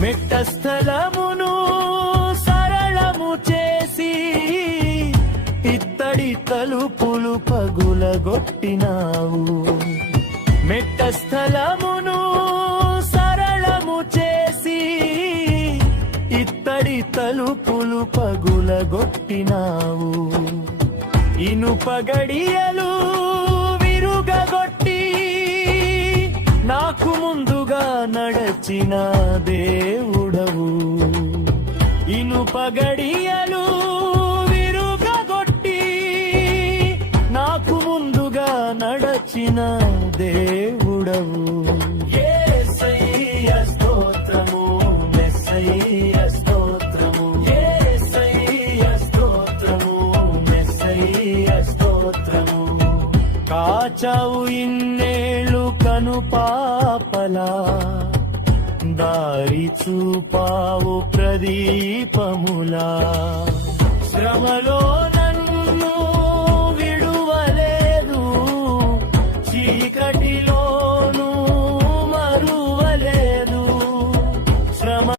మెట్ట స్థలమును సరళము చేసి ఇత్తడి తలుపులు పగులగొట్టినావు. మెట్ట స్థలమును సరళము చేసి ఇత్తడి తలుపులు పగులగొట్టినావు. ఇనుప గడియలు విరుగగొట్టి నాకు ముందుగా నడచిన దేవుడవు. ఇనుప గడియలు విరుగగొట్టి నాకు ముందుగా నడచిన దేవుడవు. యేసయ్య స్తోత్రము, మెస్సయ్య స్తోత్రము, యేసయ్య స్తోత్రము, మెస్సయ్య స్తోత్రము. కాచావు ఇన్నేళ్ళు కను పాపలా, దారి చూపావు ప్రదీపములా. శ్రమలో